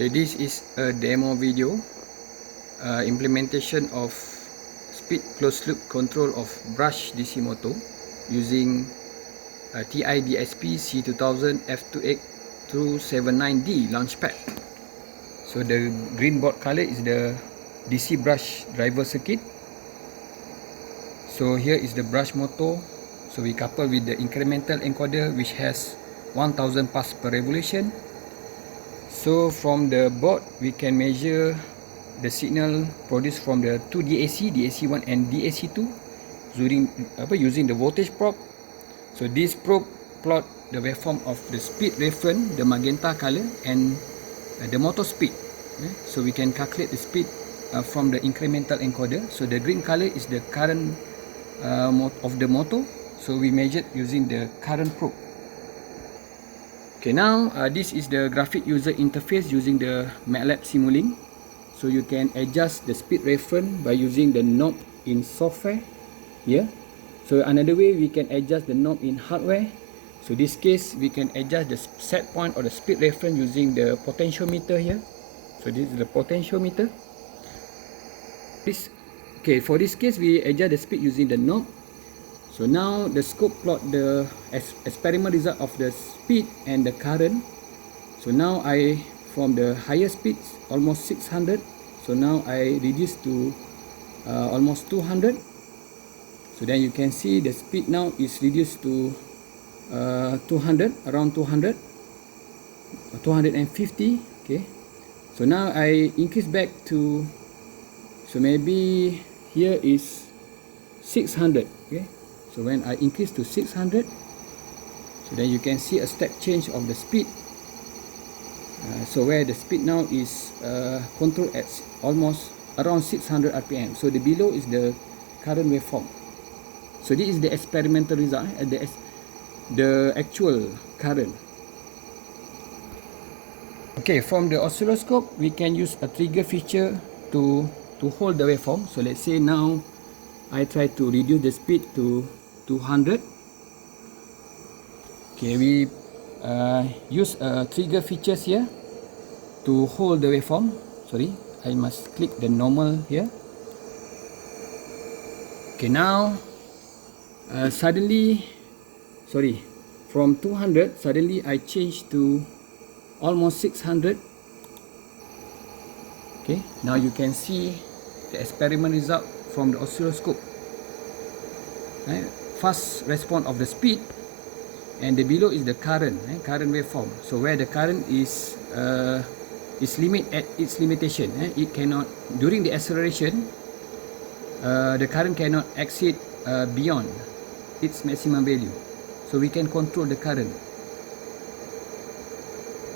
Okay, this is a demo video implementation of speed closed loop control of brush DC motor using TI-DSP C2000 F28379D LaunchPAD. So the green board color is the DC brush driver circuit. So here is the brush motor. So we couple with the incremental encoder which has 1000 pulse per revolution. So from the board we can measure the signal produced from the two DAC, DAC1 and DAC2 using the voltage probe. So this probe plot the waveform of the speed reference, the magenta color, and the motor speed. So we can calculate the speed from the incremental encoder. So the green color is the current of the motor. So we measured using the current probe. Okay, now this is the graphic user interface using the Matlab Simulink. So you can adjust the speed reference by using the knob in software here. So another way we can adjust the knob in hardware. So this case we can adjust the set point or the speed reference using the potentiometer here. So this is the potentiometer. For this case we adjust the speed using the knob. So now the scope plot the experiment result of the speed and the current. So now from the higher speeds almost 600. So now I reduce to almost 200. So then you can see the speed now is reduced to 200, around 200, 250. Okay. So now I increase back to, so maybe here is 600. Okay. So when I increase to 600, so then you can see a step change of the speed. So where the speed now is controlled at almost around 600 RPM. So the below is the current waveform. So this is the experimental result, the actual current. Okay, from the oscilloscope we can use a trigger feature to hold the waveform. So let's say now I try to reduce the speed to 200. Okay, we use trigger features here to hold the waveform. Sorry, I must click the normal here. Okay, now from 200 suddenly I change to almost 600. Okay, now you can see the experiment result from the oscilloscope. Fast response of the speed, and the below is the current waveform. So where the current is limit at its limitation. It cannot, during the acceleration, the current cannot exceed beyond its maximum value. So we can control the current.